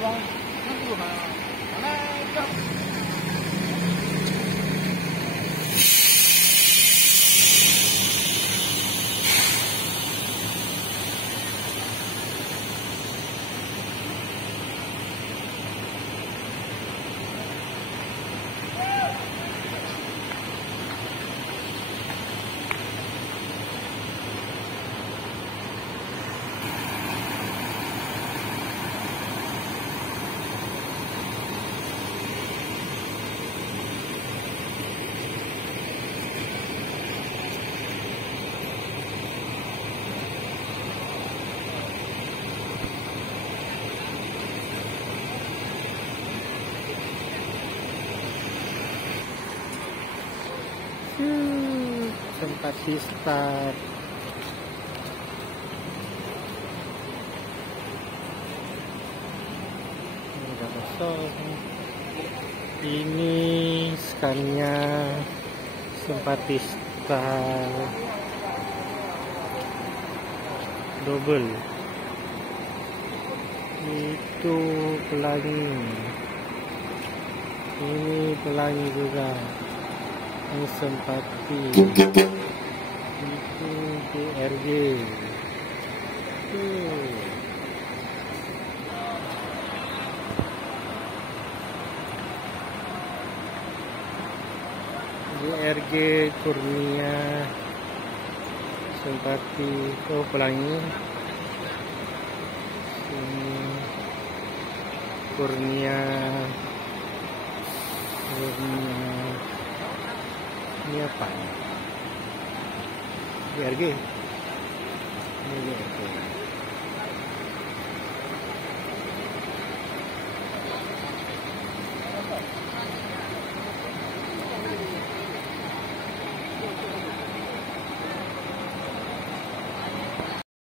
bang. Nanti gua mana? Sempat di start. Udah kosong. Ini Scania sempat di start double. Itu pelangi. Ini pelangi juga. Ini Simpati. Itu DRG. DRG Kurnia Simpati. Oh, pelangi. Ini Kurnia. Ini apa? DRG. Ini DRG.